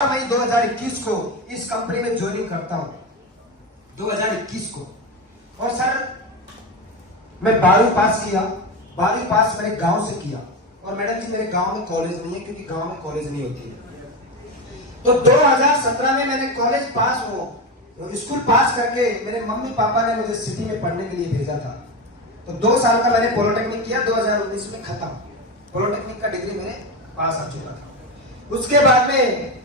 मई 2021 को इस कंपनी में ज्वाइनिंग करता हूं, 2021 को। और सर मैं 12वीं पास किया, 12वीं पास मैंने गांव से किया। और मैडम जी मेरे गांव में कॉलेज नहीं है, क्योंकि गांव में कॉलेज नहीं होती है। तो 2017 में मैंने कॉलेज पास हो, स्कूल पास करके मेरे मम्मी पापा ने मुझे सिटी में पढ़ने के लिए भेजा था। तो 2 साल का मैंने पॉलिटेक्निक किया, 2019 में खत्म। पॉलिटेक्निक का डिग्री मैंने पास आ चुका था। उसके बाद में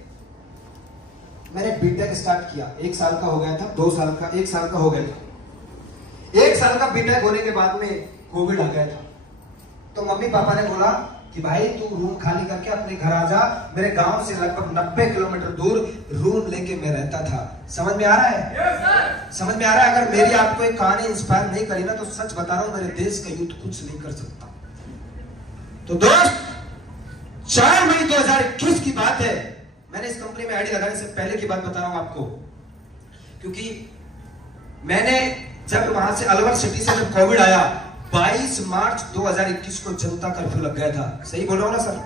मैंने बीटेक स्टार्ट किया। 1 साल का हो गया था, 2 साल का, 1 साल का हो गया था। 1 साल का बीटेक होने के बाद में कोविड आ गया था। तो मम्मी पापा ने बोला कि भाई तू रूम खाली करके अपने घर आ जा। मेरे गांव से लगभग 90 किलोमीटर दूर रूम लेके मैं रहता था। समझ में आ रहा है? yes, समझ में आ रहा है? अगर मेरी आपको एक कहानी इंस्पायर नहीं करी ना, तो सच बता रहा हूं, मेरे देश का यूथ कुछ नहीं कर सकता। तो दोस्त 4 मई 2021 की बात है। मैंने इस कंपनी में आईडी लगाने से पहले की बात बता रहा हूं आपको, क्योंकि मैंने जब वहां से अलवर सिटी से जब कोविड आया, 22 मार्च 2021 को जनता कर्फ्यू लग गया था। सही बोल रहा हूं ना सर?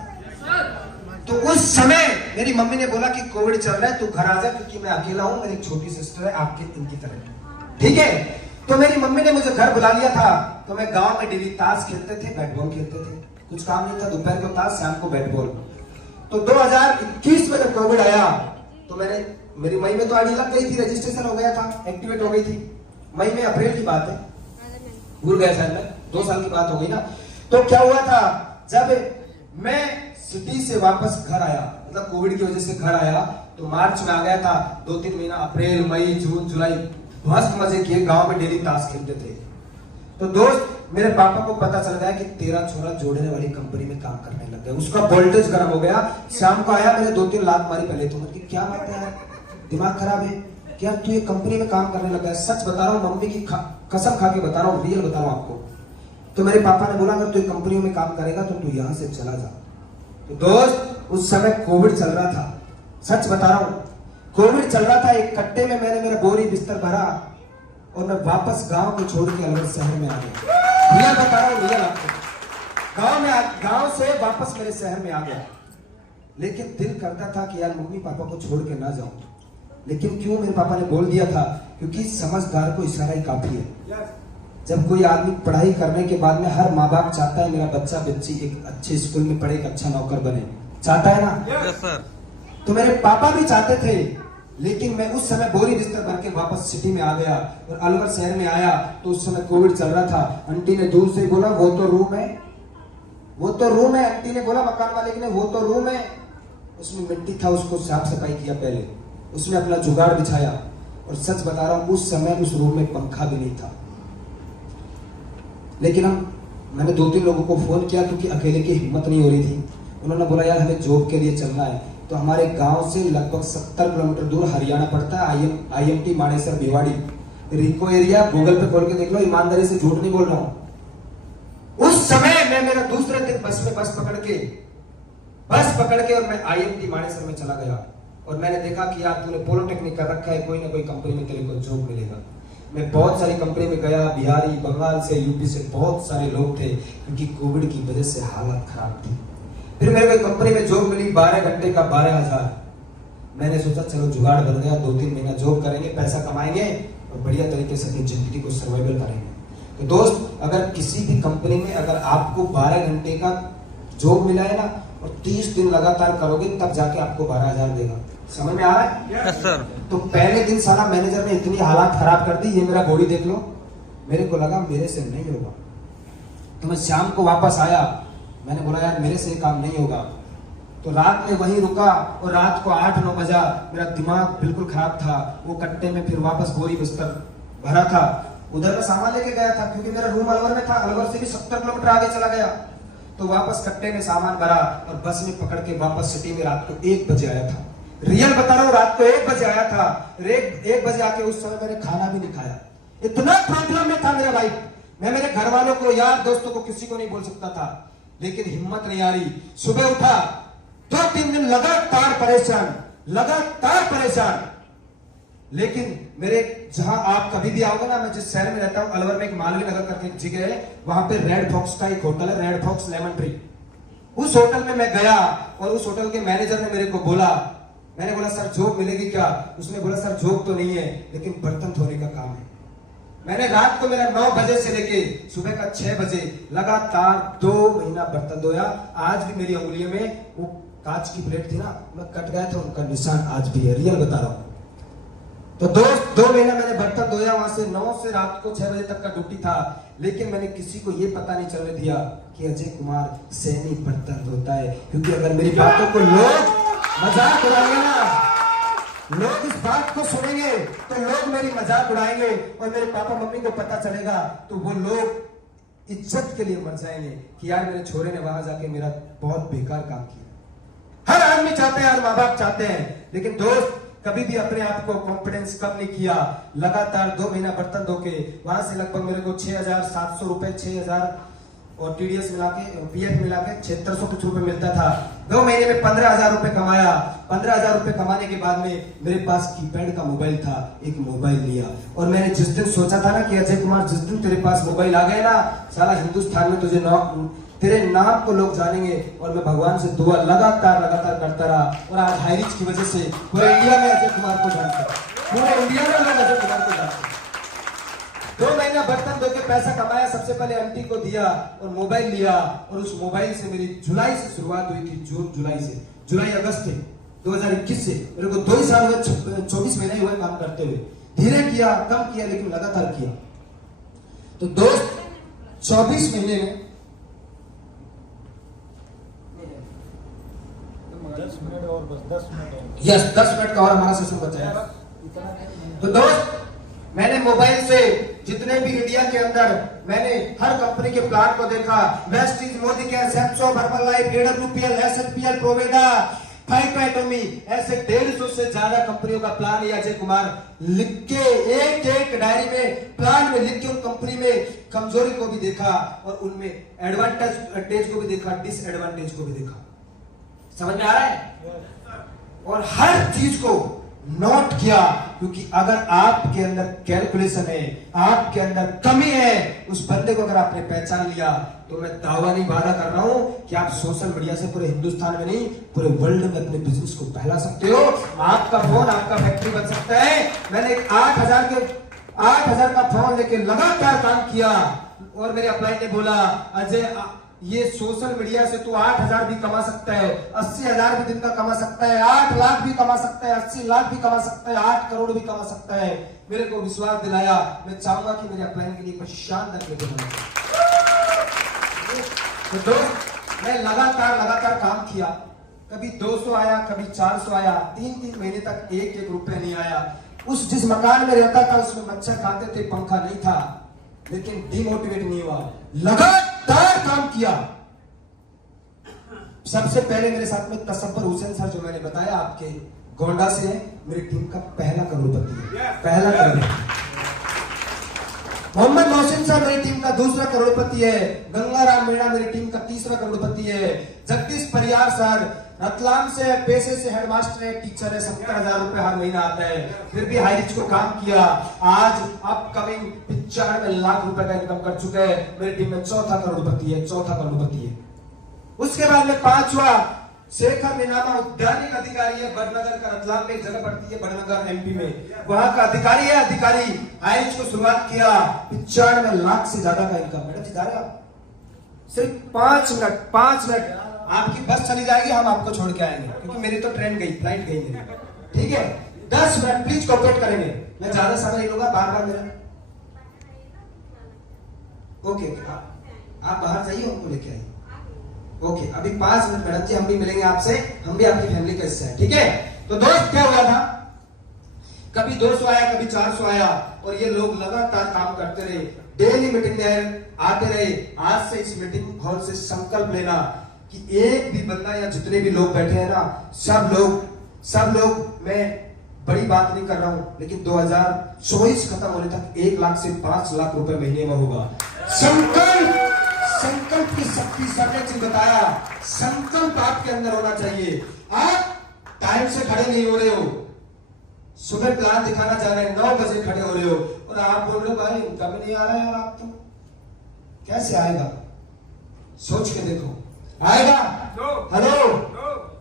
तो उस समय मेरी मम्मी ने बोला कि कोविड चल रहा है, तू घर आ जा, क्योंकि मैं अकेला हूं, मेरी छोटी सिस्टर है आपके इनकी तरह। ठीक है? तो मेरी मम्मी ने मुझे घर बुला लिया था। तो मैं गांव में डेली ताश खेलते थे, बैट बॉल खेलते थे। कुछ काम नहीं था, दोपहर को ताश, शाम को बैट बॉल। तो 2021 में जब कोविड आया, तो मेरी मई में तो आईडी लग गई थी, रजिस्ट्रेशन हो गया था, एक्टिवेट हो गई थी। मई में, अप्रैल की बात है, भूल गया शायद मैं, 2 साल की बात हो गई ना। तो क्या हुआ था, जब मैं सिटी से वापस घर आया, मतलब कोविड की वजह से घर आया, तो मार्च में आ गया था। 2-3 महीना, अप्रैल, मई, जून, जुलाई मस्त मजे किए, गांव में डेली ताश खेलते थे। तो दोस्त मेरे पापा को पता चल गया कि तेरा छोरा जोड़ने वाली कंपनी में काम करने लग गया। उसका वोल्टेज गर्म हो गया। शाम को आया, मैंने 2-3 लात मारी पहले तो। मतलब क्या बात है यार, दिमाग खराब है क्या, तू ये कंपनी में काम करने लगा है? सच बता रहा हूँ, मम्मी की कसम खा के बता रहा हूँ, रियल बता रहा हूँ आपको। तो मेरे पापा ने बोला अगर तू कंपनियों में काम करेगा तो तू यहां से चला जा। तो दोस्त उस समय कोविड चल रहा था, सच बता रहा हूँ, कोविड चल रहा था। एक कट्टे में मैंने मेरा बोरी बिस्तर भरा और मैं वापस गांव को छोड़ के अलवर शहर में आ गया। रियल बता रहा हूँ, रियल आपको। गांव से वापस मेरे शहर में आ गया। लेकिन दिल करता था कि यार मम्मी पापा को छोड़ के ना जाऊं, लेकिन क्यों? मेरे पापा ने बोल दिया था, क्योंकि समझदार को इशारा ही काफी है। जब कोई आदमी पढ़ाई करने के बाद में, हर माँ बाप चाहता है मेरा बच्चा बच्ची एक अच्छे स्कूल में पढ़े, एक अच्छा नौकर बने, चाहता है ना? Yes sir. तो मेरे पापा भी चाहते थे, लेकिन मैं उस समय बोरी बिस्तर भर के वापस सिटी में आ गया और अलवर शहर में आया। तो उस समय कोविड चल रहा था। आंटी ने दूर से बोला वो तो रूम है, वो तो रूम है। आंटी ने बोला मकान मालिक ने, वो तो रूम है। उसमें मिट्टी था, उसको साफ सफाई किया पहले, उसमें अपना जुगाड़ बिछाया। और सच बता रहा हूं, उस समय उस रूम में पंखा भी नहीं था। लेकिन मैंने 2-3 लोगों को फोन किया, क्योंकि अकेले की हिम्मत नहीं हो रही थी। उन्होंने बोला यार हमें जॉब के लिए चलना है। तो हमारे गांव से लगभग 70 किलोमीटर दूर हरियाणा पड़ता है, IMT मानेसर भिवाड़ी, रिको एरिया। गूगल पे खोल के देख लो, ईमानदारी से झूठ नहीं बोल रहा हूं। उस समय मैं मेरा दूसरे दिन बस पकड़ के और मैं IMT मानेसर में चला गया। और मैंने देखा कि यार तूने पॉलिटेक्निक कर रखा है, कोई ना कोई कंपनी में तेरे को जॉब मिलेगा। मैं बहुत सारी कंपनी में गया, बिहारी, बंगाल से, यूपी से बहुत सारे लोग थे, क्योंकि कोविड की वजह से हालत खराब थी। फिर मेरे को कंपनी में जॉब मिली, 12 घंटे का 12,000। मैंने सोचा चलो जुगाड़ बन गया, 2-3 महीना जॉब करेंगे, पैसा कमाएंगे और बढ़िया तरीके से अपनी जिंदगी को सर्वाइवल करेंगे। तो दोस्त अगर किसी भी कंपनी में अगर आपको 12 घंटे का जॉब मिला है ना, और 30 दिन लगातार करोगे, तब जाके आपको 12,000 देगा। समझ में आ रहा है? Yes sir. तो पहले दिन साला मैनेजर ने इतनी हालात खराब कर दी, ये मेरा बॉडी देख लो, मेरे को लगा मेरे से नहीं होगा। तो मैं शाम को वापस आया, मैंने बोला यार मेरे से काम नहीं होगा। तो रात में वहीं रुका और रात को 8-9 बजा, मेरा दिमाग बिल्कुल खराब था। वो कट्टे में फिर वापस बोरी बिस्तर भरा था, उधर मैं सामान लेके गया था, क्योंकि मेरा रूम अलवर में था। अलवर से भी 70 किलोमीटर आगे चला गया। तो वापस कट्टे में सामान भरा और बस में पकड़ के वापस सिटी में रात को 1 बजे आया था। रियल बता रहा हूँ, रात को 1 बजे आया था। 1 बजे आके उस समय मैंने खाना भी नहीं खाया। इतना प्रॉब्लम में था मेरा लाइफ। मैं मेरे घर वालों को, यार दोस्तों को, किसी को नहीं बोल सकता था, लेकिन हिम्मत नहीं आ रही। सुबह उठा, 2-3 दिन लगातार परेशान। लेकिन मेरे, जहां आप कभी भी आओगे ना, मैं जिस शहर में रहता हूं, अलवर में एक मालवीय नगर करके जगह है, वहां पे रेड फॉक्स का एक होटल है, रेड फॉक्स लेमन ट्री। उस होटल में मैं गया और उस होटल के मैनेजर ने मेरे को बोला, मैंने बोला सर जॉब मिलेगी क्या? उसने बोला सर जॉब तो नहीं है लेकिन बर्तन धोने का काम है। मैंने रात को मेरा 9 बजे से लेके सुबह का 6 बजे लगातार 2 महीना बर्तन धोया। आज भी मेरी उंगलियों में वो कांच की प्लेट थी ना, मैं कट गया था, उनका निशान आज भी है, रियल बता रहा हूं। तो 2 महीना मैंने बर्तन धोया, वहां से 9 से रात को 6 बजे तक का ड्यूटी था। लेकिन मैंने किसी को ये पता नहीं चलने दिया कि अजय कुमार सैनी बर्तन धोता है, क्योंकि अगर मेरी बातों को लोग मजाक उड़ाएंगे ना, लोग इस बात को सुनेंगे तो लोग मेरी मजाक उड़ाएंगे और मेरे पापा मम्मी को पता चलेगा तो वो लोग इज्जत के लिए मर जाएंगे कि यार मेरे छोरे ने वहां जाके मेरा बहुत बेकार काम किया। हर आदमी चाहते हैं, हर माँ बाप चाहते हैं, लेकिन दोस्त कभी भी अपने आप को कॉन्फिडेंस कम नहीं किया। लगातार 2 महीना बर्तन धो के वहां से लगभग मेरे को 6,700 रुपए, 6,000 और टीडीएस मिला के, पीएफ मिला के 7600 कुछ रुपए मिलता था। 2 महीने में 15,000 रुपए कमाया। 15,000 रुपए कमाने के बाद में मेरे पास कीपैड का मोबाइल था, एक मोबाइल लिया। और मैंने जिस दिन सोचा था ना कि अजय कुमार जिस दिन तेरे पास मोबाइल आ गए ना, साला हिंदुस्तान में तुझे तेरे नाम को लोग जानेंगे। और मैं भगवान से दुआ लगातार करता रहा और आज हाईरिच की वजह से पूरे इंडिया में अजय कुमार को जानते हैं, पूरे इंडिया में लोग अजय कुमार को जानते हैं। 2 महीना बर्तन धो के पैसा कमाया, सबसे पहले आंटी को दिया और मोबाइल लिया। और उस मोबाइल से मेरी जुलाई से शुरुआत हुई थी, जुलाई अगस्त से 2021 से मेरे को 2 ही साल हुए, 24 महीने हुए काम करते हुए। धीरे किया, कम किया, लेकिन लगातार किया। तो दोस्त 24 महीने में 10 मिनट और बस 10 मिनट यस 10 मिनट का और हमारा सेशन बचा है। तो दोस्त मैंने मोबाइल से जितने भी इंडिया के अंदर मैंने हर कंपनी के प्लान को देखा। Vestige, Modi care, सेप्सो, Herbalife, AWPL, एसएचपीएल, प्रोवेडा, फाइटोमी, ऐसे 150 से ज्यादा कंपनियों का प्लान ये अजय कुमार लिख के एक डायरी में प्लान में लिख के उन कंपनी में कमजोरी को भी देखा और उनमें एडवांटेज को भी देखा, डिसएडवांटेज को भी देखा। समझ में आ रहा है? और हर चीज को नोट किया, क्योंकि अगर आपके अंदर कैलकुलेशन है, आपके अंदर कमी है, उस बंदे को अगर आपने पहचान लिया तो मैं दावा नहीं वादा कर रहा हूं कि आप सोशल मीडिया से पूरे हिंदुस्तान में नहीं पूरे वर्ल्ड में अपने बिजनेस को फैला सकते हो। आपका फोन आपका फैक्ट्री बन सकता है। मैंने 8,000 का फोन लेके लगातार काम किया और मेरे अपलाइन ने बोला अजय ये सोशल मीडिया से तू 8,000 भी कमा सकता है, 80,000 भी दिन का कमा सकता है, 8 लाख भी कमा सकता है, 80 लाख भी कमा सकता है, 8 करोड़ भी कमा सकता है। मेरे को विश्वास दिलाया। मैं चाहूंगा कि मेरे अपलाइन के लिए कुछ शानदार वीडियो बनाए। तो दोस्त मैं लगातार काम किया। कभी 200 आया, कभी 400 आया, 3 महीने तक 1 रुपए नहीं आया। उस जिस मकान में रहता था उसमें मच्छर खाते थे, पंखा नहीं था, लेकिन डिमोटिवेट नहीं हुआ, लगातार काम किया। सबसे पहले मेरे साथ में तसब्बर हुसैन सर, जो मैंने बताया आपके गोंडा से है, मेरी टीम का पहला करोड़पति है, पहला करोड़पति। मोहम्मद मोहसिन साहब मेरी टीम का दूसरा करोड़पति है। गंगाराम मीणा मेरी टीम का तीसरा करोड़पति है। जगदीश परियार सर रतलाम से पेशे से हेडमास्टर है, टीचर है, 70,000 रुपए हर महीना आता है, फिर भी हाईरिच को काम किया। आज अपकमिंग 95 लाख रुपए का इनकम कर चुके हैं। मेरी टीम में चौथा करोड़पति है। उसके बाद में 5वां शेखर मीनामा उद्यानिक अधिकारी है, बड़नगर का, रतलाम में एक जगह पड़ती है बड़नगर एमपी में, वहां का अधिकारी है। अधिकारी हाईरिच को शुरुआत किया, 95 लाख से ज्यादा का इनकम। मैडम जी दादा सिर्फ 5 मिनट आपकी बस चली जाएगी, हम आपको छोड़ के आएंगे, क्योंकि मेरी तो ट्रेन गई, फ्लाइट गई मेरी। ठीक है, 10 मिनट प्लीज कोऑपरेट करेंगे। मैं ज्यादा समय नहीं लूंगा, बार मेरा ओके। आप बाहर जाइए, उनको लेके आइए। ओके, अभी 5 मिनट मैडम जी, हम भी मिलेंगे आपसे, हम भी आपकी फैमिली का हिस्सा है। ठीक है, तो दोस्त क्या हुआ था, कभी 200 आया, कभी 400 आया, और ये लोग लगातार काम करते रहे, डेली मीटिंग में आते रहे। आज से इस मीटिंग हॉल से संकल्प लेना कि एक भी बंदा या जितने भी लोग बैठे हैं ना, सब लोग, मैं बड़ी बात नहीं कर रहा हूं, लेकिन 2024 खत्म होने तक 1 लाख से 5 लाख रुपए महीने में होगा। संकल्प की शक्ति सबने चीज बताया। संकल्प आपके अंदर होना चाहिए। आप टाइम से खड़े नहीं हो रहे हो, सुबह प्लान दिखाना चाह रहे हैं, 9 बजे खड़े हो रहे हो, और आप बोल रहे हो भाई इनका भी नहीं आ रहा है, और आप तो कैसे आएगा? सोच के देखो, आएगा? हेलो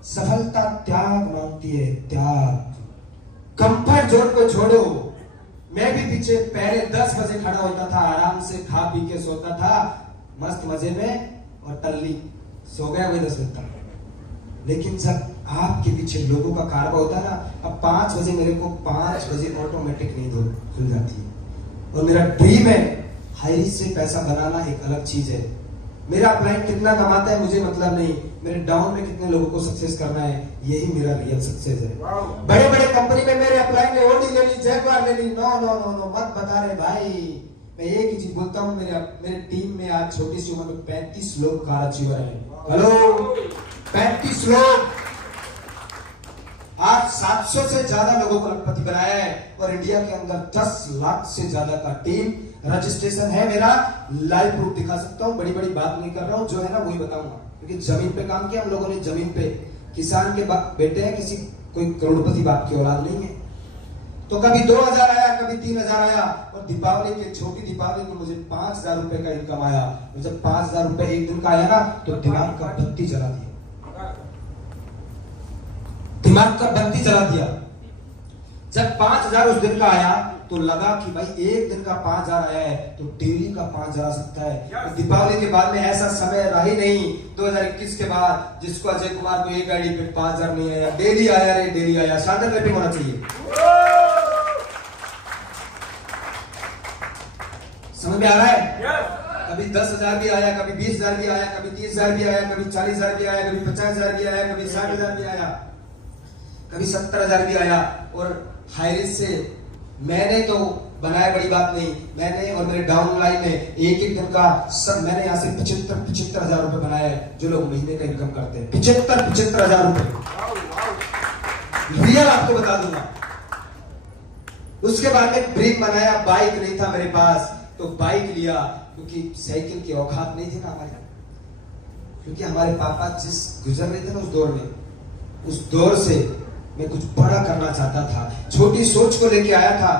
सफलता त्याग मांगती है, त्याग। कंफर्ट जोन को छोड़ो। मैं भी पीछे पहले 10 बजे खड़ा होता था, आराम से खा पी के सोता था मस्त मजे में, और टल्ली सो गया वही 10 बजे तक। लेकिन जब आपके पीछे लोगों का कारवा होता है ना, अब 5 बजे मेरे को 5 बजे ऑटोमेटिक नींद खुल जाती है। और मेरा ड्रीम है हाई से पैसा बनाना, एक अलग चीज है। मेरा अपलाइन कितना कमाता है मुझे मतलब नहीं, मेरे डाउन में कितने लोगों को सक्सेस करना है, यही मेरा रियल सक्सेस है। बड़े बड़े कंपनी में मेरे अपलाइन ने ओडी ले ली, जैगवार ले ली, नो नो नो नो मत बता रहे भाई। मैं एक ही चीज बोलता हूँ, मेरे टीम में आज छोटी सी उम्र में 35 लोग कार अचीवर हैं। हेलो, 35 लोग। आज 700 से ज्यादा लोगों को लखपति बनाया है, और इंडिया के अंदर 10 लाख से ज्यादा का टीम रजिस्ट्रेशन है मेरा। लाइव प्रूफ दिखा सकता हूँ, बड़ी बड़ी बात नहीं कर रहा हूँ, जो है ना वही बताऊंगा। क्योंकि जमीन पे काम किया हम लोगों ने, जमीन पे। किसान के बेटे हैं, किसी कोई करोड़पति बाप की औलाद नहीं है। तो कभी 2000 आया, कभी 3000 आया, और दीपावली के, छोटी दीपावली में मुझे 5000 रुपए का इनकम आया। और जब 5000 रुपए एक दिन का आया ना, तो दिमाग का बत्ती जला दिया, दिमाग का बत्ती जला दिया। जब 5000 उस दिन का आया, तो लगा कि भाई एक दिन का 5000 आया है, तो डेली का 5000 आ सकता है। तो दीपावली के बाद में ऐसा समय रहा ही नहीं 2021 के बाद जिसको अजय कुमार को एक आईडी पे 5000 नहीं आया, डेली आया रे, डेली आया। शानदार रेटिंग होना चाहिए। समझ में आ रहा है? कभी 10,000 भी आया, कभी 20,000 भी आया, कभी 30,000 भी आया, कभी 40,000 भी आया, कभी 50,000 भी आया, कभी 60,000 भी आया, कभी 70,000 भी आया। और हाईरिस्क से मैंने तो बनाया, बड़ी बात नहीं, मैंने और मेरे डाउन लाइन में एक दिन का सब, मैंने यहाँ से 75,000 रुपए बनाया है। जो लोग महीने का इनकम करते हैं 75,000 रुपए रियल आपको बता दूंगा। उसके बाद में ड्रीम बनाया, बाइक नहीं था मेरे पास तो बाइक लिया, क्योंकि साइकिल की औकात नहीं थी ना हमारे, क्योंकि हमारे पापा जिस गुजर रहे थे ना उस दौर से मैं कुछ बड़ा करना चाहता था, छोटी सोच को लेके आया था।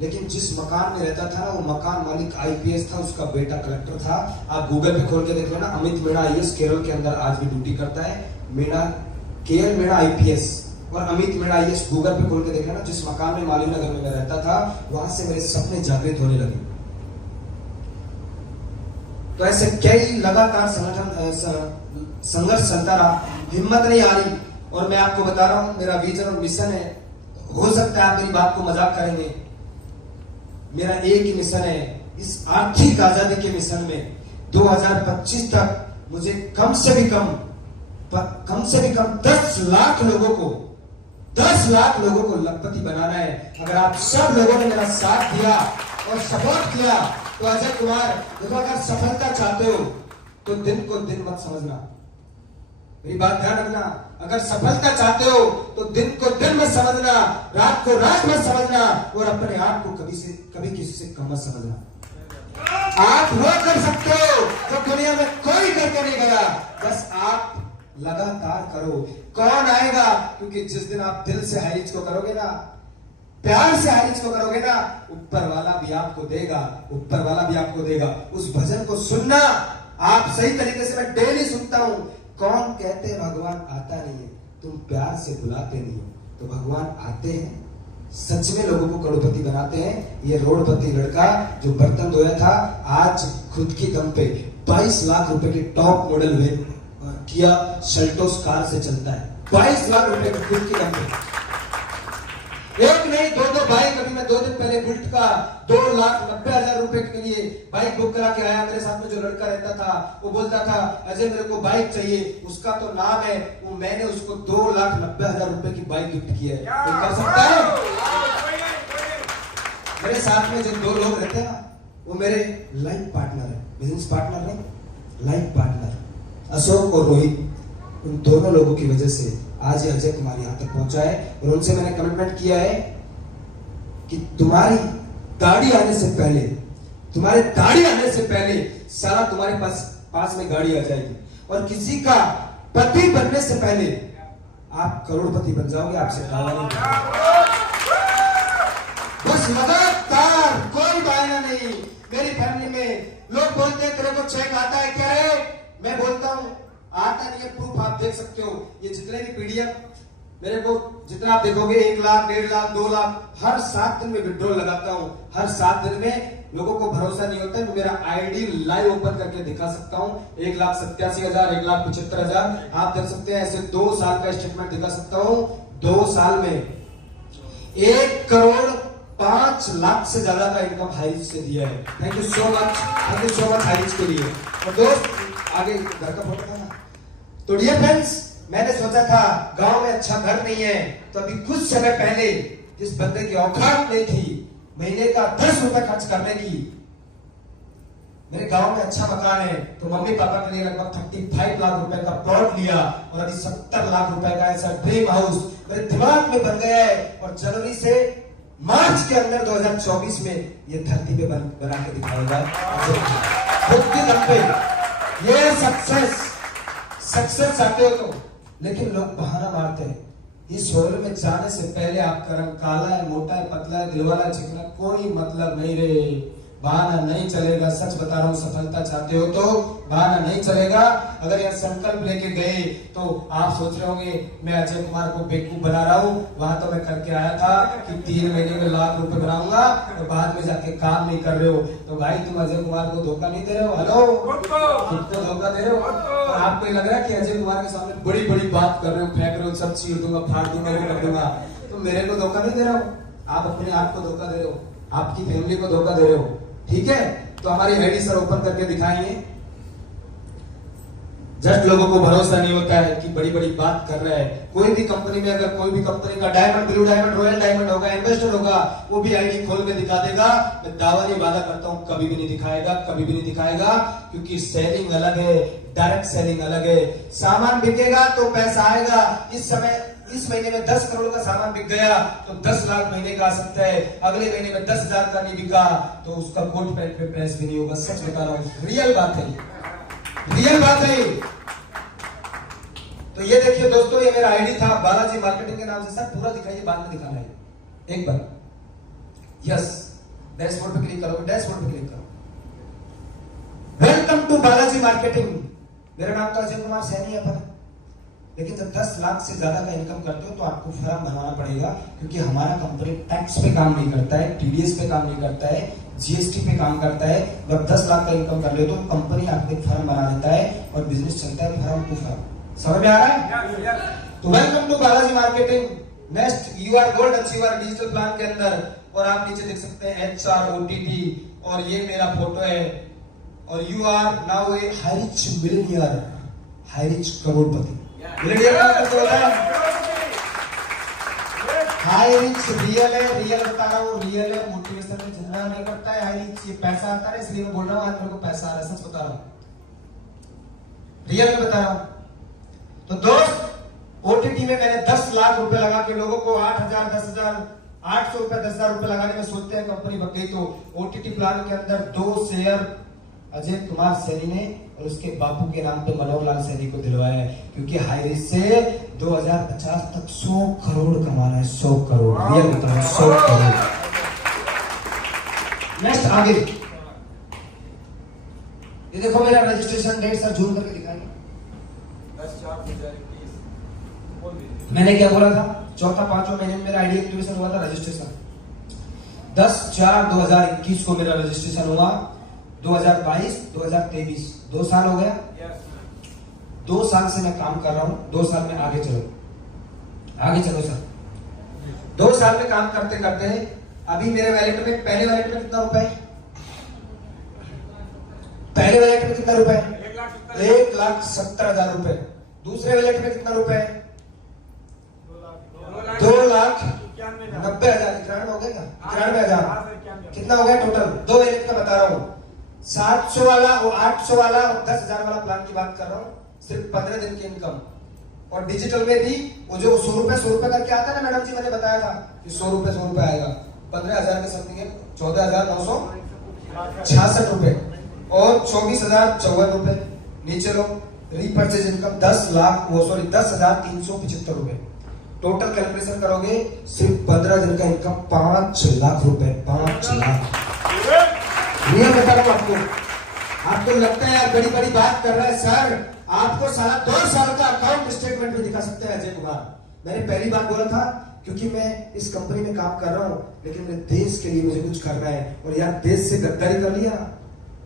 लेकिन जिस मकान में रहता था ना, वो मकान मालिक आईपीएस था, उसका बेटा कलेक्टर था। आप गूगल पे खोल के देख लेना, अमित मीणा आईएएस केरल के अंदर आज भी ड्यूटी करता है। केएल मीणा आईपीएस और अमित मीणा आईएएस, गूगल पे खोल के देख लेना। जिस मकान में मालवीय नगर में मैं रहता था, वहां से मेरे सपने जागृत होने लगे। तो ऐसे कई लगातार संघर्ष चलता रहा, हिम्मत नहीं आ रही। और मैं आपको बता रहा हूं, मेरा विजन और मिशन है। हो सकता है आप मेरी बात को मजाक करेंगे, मेरा एक ही मिशन है, इस आर्थिक आजादी के मिशन में 2025 तक मुझे कम से भी कम 10 लाख लोगों को लखपति बनाना है। अगर आप सब लोगों ने मेरा साथ दिया और सपोर्ट किया, तो अजय कुमार देखो, अगर सफलता चाहते हो तो दिन को दिन मत समझना, मेरी बात ध्यान रखना। अगर सफलता चाहते हो तो दिन को दिन मत समझना, रात को रात मत समझना, और अपने आप को कभी किसी से कम मत समझना। आप वो कर सकते हो जो दुनिया में कोई करके नहीं गया, बस आप लगातार करो। कौन आएगा? क्योंकि जिस दिन आप दिल से हाइज को करोगे ना, प्यार से हाइज को करोगे ना, ऊपर वाला भी आपको देगा, ऊपर वाला भी आपको देगा। उस भजन को सुनना आप सही तरीके से, मैं डेली सुनता हूं। कौन कहते हैं भगवान आता नहीं है, तुम प्यार से बुलाते नहीं हो, तो भगवान आते हैं, सच में लोगों को करोड़पति बनाते हैं। ये रोडपति लड़का जो बर्तन धोया था, आज खुद की दम पे 22 लाख रुपए के टॉप मॉडल में किया शल्टोस कार से चलता है। 22 लाख रुपए की खुद की दम पे, एक नहीं दो बाइक। अभी मैं 2 दिन पहले बुलेट का 2,90,000 रुपए के लिए बाइक बुक करा के आया। मेरे साथ में जो लड़का रहता था, वो बोलता था अजय मेरे को बाइक चाहिए, उसका तो नाम है, वो मैंने उसको 2,90,000 रुपए की बाइक गिफ्ट की है। तो कर सकता है? मेरे साथ में जो 2 लोग रहते हैं ना, वो मेरे लाइफ पार्टनर है, बिजनेस पार्टनर नहीं, लाइफ पार्टनर, अशोक और रोहित। उन दोनों लोगों की वजह से आज ये अजय कुमार यहाँ तक पहुंचा है। और उनसे मैंने कमिटमेंट किया है कि तुम्हारी दाढ़ी आने से पहले सारा तुम्हारे पास में गाड़ी आ जाएगी, और किसी का पति बनने से पहले आप करोड़पति बन जाओगे। आपसे दावा नहीं, बस लगातार, कोई बहाना नहीं। मेरी फैमिली में लोग बोलते हैं तेरे को चेक आता है क्या है? मैं बोलता हूं आता नहीं है प्रूफ आप देख सकते हो। ये जितने भी पीडीएफ मेरे को जितना आप देखोगे 1 लाख 1.5 लाख 2 लाख हर 7 दिन में विड्रॉल लगाता हूं। हर 7 दिन में लोगों को भरोसा नहीं होता है, मैं मेरा आईडी लाइव ओपन करके दिखा सकता हूं। 1,87,000 1,75,000 आप देख सकते हैं। ऐसे 2 साल का स्टेटमेंट दिखा सकता हूं। 2 साल में 1,05,00,000 से ज्यादा का इनकम हाइरिच से दिया है। थैंक यू सो मच हाइरिच के लिए। और दोस्त आगे घर का फोटो था ना, तो डियर फ्रेंड्स मैंने सोचा था गांव में अच्छा घर नहीं है, तो अभी कुछ समय पहले जिस बंदे की औकात नहीं थी महीने का 10 रुपए खर्च करने की, मेरे गांव में अच्छा मकान है तो मम्मी पापा के लिए लगभग 35 लाख रुपए का प्लॉट लिया और अभी 70 लाख रुपए का ऐसा ड्रीम हाउस मेरे दिमाग में बन गया है। और जनवरी से मार्च के अंदर 2024 में ये धरती पे बना के दिखाएगा खुद के दम पे। ये सक्सेस चाहते हो तो, लेकिन लोग बहाना मारते हैं। इस शोर में जाने से पहले आपका रंग काला है, मोटा है, पतला है, दिलवाला, चिकना, कोई मतलब नहीं रे। बहाना नहीं चलेगा। सच बता रहा हूं, सफलता चाहते हो तो बहाना नहीं चलेगा। अगर यह संकल्प लेके गए तो आप सोच रहे होंगे मैं अजय कुमार को बेवकूफ बना रहा हूं। वहां तो मैं करके आया था कि 3 महीने में लाख रुपए बनाऊंगा और बाद में जाके काम नहीं कर रहे हो। तो भाई तुम अजय कुमार को धोखा नहीं दे रहे हो? हेलो, कितना धोखा दे रहे हो? और आपको लग रहा है कि अजय कुमार के सामने बड़ी बड़ी बात कर रहे हो, फेंक रहे हो, सब चीज दूंगा, फाड़ दूंगा, कर दूंगा। तो मेरे को धोखा नहीं दे रहे हो, आप अपने आप को धोखा दे रहे हो, आपकी फैमिली को धोखा दे रहे हो। ठीक है, तो हमारी आईडी सर ओपन करके दिखाएंगे। जस्ट लोगों को भरोसा नहीं होता है कि बड़ी बड़ी बात कर रहा है। कोई भी कंपनी में अगर कोई भी कंपनी का diamond, blue diamond, royal diamond होगा, इन्वेस्टर होगा, वो भी आईडी खोल के दिखा देगा। मैं दावा नहीं वादा करता हूं कभी भी नहीं दिखाएगा, कभी भी नहीं दिखाएगा, क्योंकि सेलिंग अलग है, डायरेक्ट सेलिंग अलग है। सामान बिकेगा तो पैसा आएगा। इस महीने में 10 करोड़ का सामान बिक गया तो 10 लाख महीने का आ सकता है। अगले महीने में 10,000 का नहीं बिका तो उसका कोट पैंट पे प्रेस भी नहीं होगा। सच बता रहा हूं, रियल बात है, रियल बात है। तो ये देखिए दोस्तों, ये मेरा आईडी था बालाजी मार्केटिंग के नाम से। सर पूरा दिखाइए, बाद में दिखाना है एक बार। यस, डैशबोर्ड पे क्लिक करो, डैशबोर्ड पे क्लिक करो। Welcome to Balaji Marketing. मेरा नाम तो अजय कुमार सैनी है पर, लेकिन जब 10 लाख से ज्यादा का इनकम करते हो तो आपको फर्म बनवाना पड़ेगा, क्योंकि हमारा कंपनी टैक्स पे काम नहीं करता है, टीडीएस पे काम नहीं करता है, जीएसटी पे काम करता है। जब 10 लाख का इनकम कर ले तो कंपनी आपको फर्म बना देता है और बिजनेस चलता है फर्म टू फर्म। समझ में आ रहा है? तो welcome to Balaji Marketing. Next, you are gold achiever digital plan के अंदर, और आप नीचे देख सकते हैं HR OTT, और ये मेरा फोटो है। और you are now a Highrich millionaire, Highrich करोड़पति। हाईरिच रियल है, रियल बता रहा हूँ, रियल है। मोटिवेशन में झगड़ा नहीं करता है हाईरिच। ये पैसा आता है इसलिए मैं बोल रहा हूँ, आज मेरे को पैसा आ रहा है, सच बता रहा हूँ, रियल में बता रहा हूँ। तो दोस्त, ओटीटी में मैंने 10 लाख रुपए लगा के लोगों को 8,000 10,000 800 रुपए 10,000 रुपए लगाने में सोचते हैं कंपनी बन गई। तो ओटीटी प्लान के अंदर 2 शेयर अजय कुमार सैनी ने और उसके बापू के नाम पे मनोहर लाल सैनी को दिलवाया है, क्योंकि हाईरिच से 2050 तक 100 करोड़ कमाना है। 100 करोड़, रियल मतलब 100 करोड़। नेक्स्ट आगे, ये देखो मेरा रजिस्ट्रेशन डेट सर जूम करके दिखाएंगे। 10/4/2021 मैंने क्या बोला था? चौथा 5वां महीने में मेरा आईडी एक्टिवेशन हुआ था, रजिस्ट्रेशन 10/4/2021 को मेरा रजिस्ट्रेशन हुआ। 2022 2023 2 साल हो गया। 2 साल से मैं काम कर रहा हूं। 2 साल में आगे चलो, आगे चलो सर। 2 साल में काम करते करते अभी मेरे वैलेट में, पहले वैलेट में कितना रुपए? पहले वैलेट में कितना रुपए? 1,70,000 रुपए। दूसरे वैलेट में कितना रुपए? 2,90,000। 91 हो गया, 91,000 कितना हो गया टोटल? 2 वैलेट का बता रहा हूं। 700 वाला और 800 वाला और 10,000 वाला प्लान की बात कर रहा हूं। सिर्फ 15 दिन की इनकम। और डिजिटल में भी वो जो 100 रुपए करके आता है ना मैडम जी, मैंने बताया था कि 100 रुपए आएगा। 15,000 के समथिंग है, 14,966 रुपए और 24,054 रुपए। नीचे लो, रीपर्चेज इनकम 10,375 रुपए। टोटल कैलकुलेशन करोगे सिर्फ 15 दिन का इनकम 5 लाख रुपए। 5 लाख रियल बता रहा हूं आपको। आपको लगता है यार बड़ी बड़ी बात कर रहा है सर, आपको साला 2 साल का अकाउंट स्टेटमेंट भी दिखा सकते हैं अजय कुमार। मैंने पहली बार बोला था क्योंकि मैं इस कंपनी में काम कर रहा हूं, लेकिन मेरे देश के लिए मुझे कुछ करना है, और यार देश से गद्दारी कर लिया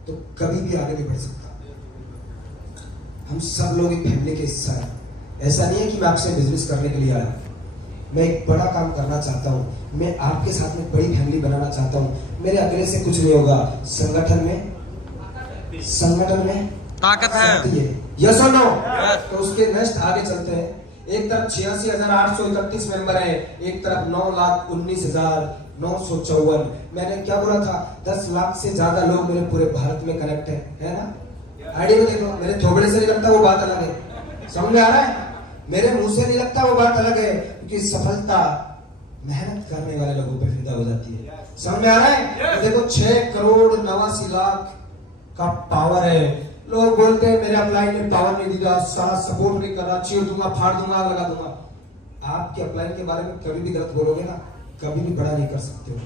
तो कभी भी आगे नहीं बढ़ सकता। हम सब लोग एक फैमिली के हिस्सा है। ऐसा नहीं है कि मैं आपसे बिजनेस करने के लिए आया, मैं एक बड़ा काम करना चाहता हूं, मैं आपके साथ में बड़ी फैमिली बनाना चाहता हूं। मेरे अकेले से कुछ नहीं होगा, संगठन में ताकत है। यस और नो? तो उसके नेक्स्ट आगे चलते हैं। एक तरफ 86,831 मेंबर है, एक तरफ 9,19,954। मैंने क्या बोला था, 10 लाख से ज्यादा लोग मेरे पूरे भारत में कनेक्ट है ना? आईडी में देखो, मेरे थोबड़े से नहीं लगता, वो बात अलग है। समझ में आ रहा है? मेरे मुंह से नहीं लगता, वो बात अलग है, क्योंकि सफलता मेहनत करने वाले लोगों पर फिदा हो जाती है। समझ में आ रहा है? तो देखो 6,89,00,000 का पावर है। लोग बोलते हैं मेरे अपलाइन ने पावर नहीं दिया, सारा सपोर्ट नहीं कर रहा, चीर दूंगा, फाड़ दूंगा, आग लगा दूंगा। आपके अपलाइन के बारे में कभी भी गलत बोलोगे ना, कभी भी बड़ा नहीं कर सकते हो।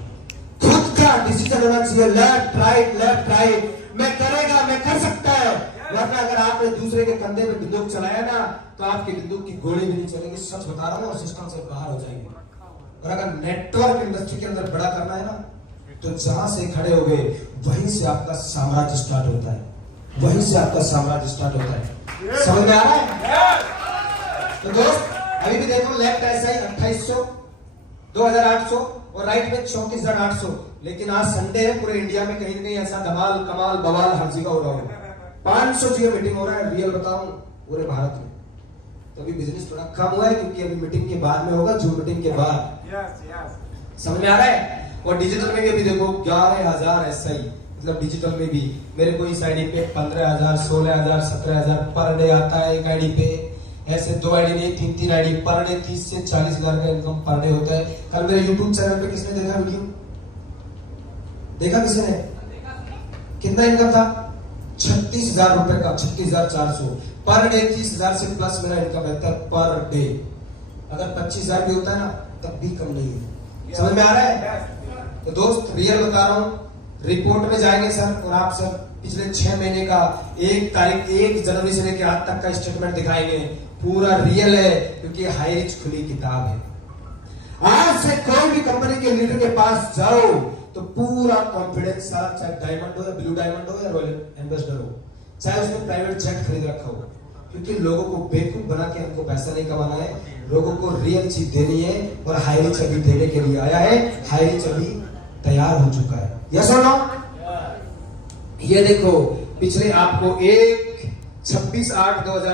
खुद का डिसीजन होना चाहिए, लेफ्ट राइट, मैं करेगा, मैं कर सकता है। वरना अगर आपने दूसरे के कंधे पे बंदूक चलाया ना, तो आपकी बंदूक की गोली भी नहीं चलेगी। सच बता रहा हूँ, और सिस्टम से बाहर हो जाएंगे। और अगर नेटवर्क इंडस्ट्री के अंदर बड़ा करना है ना, तो जहां से खड़े हो गए वहीं से आपका साम्राज्य स्टार्ट होता है, वहीं से आपका साम्राज्य स्टार्ट होता है। समझ में आ रहा है? तो दोस्त अभी भी देखो, लेफ्ट SI 2800, 2800 और राइट में 34,800। लेकिन आज संडे है, पूरे इंडिया में कहीं ना कहीं ऐसा धमाल कमाल बवाल हर जगह हो रहा है। 500 जगह मीटिंग हो रहा है, रियल बताऊं, पूरे भारत में। तो अभी बिजनेस थोड़ा कम हुआ है, क्योंकि अभी मीटिंग के बाद में होगा, जूम मीटिंग के बाद। समझ में आ रहा है? और डिजिटल में भी अभी देखो 11,000 SI, मतलब डिजिटल में भी मेरे को इस आईडी पे 15,000, 16,000, 17,000 पर डे आता है एक आईडी पे। ऐसे 2 आईडी नहीं, 3 आईडी पर डे 30 से 40,000 का इनकम पर डे होता है। कल मेरे यूट्यूब चैनल पे किसने देखा वीडियो? देखा किसी ने? कितना इनकम था? 36,000 रुपए का, 36,400 पर डे। 30,000 से प्लस मेरा इनकम रहता है पर डे। अगर 25,000 भी होता है ना, तब भी कम नहीं है। समझ में आ रहा है? तो दोस्त रियल बता रहा हूं, रिपोर्ट में जाएंगे सर, और आप सर पिछले 6 महीने का 1 जनवरी से लेकर आज तक का स्टेटमेंट दिखाएंगे। पूरा रियल है, क्योंकि हाई रिच खुली किताब है। आज से कोई भी कंपनी के लीडर के पास जाओ तो पूरा कॉन्फिडेंस, चाहे डायमंड हो या ब्लू डायमंड हो या रॉयल एम्बेसडर हो, चाहे उसने प्राइवेट जेट खरीद रखा हो, क्योंकि लोगों को बेवकूफ बना के हमको पैसा नहीं कमाना है, लोगों को रियल चीज देनी है। और हाई रिच अभी देने के लिए आया है, हाई रिच अभी तैयार हो चुका है। यस और नो? ये देखो, पिछले आपको 26/8/2000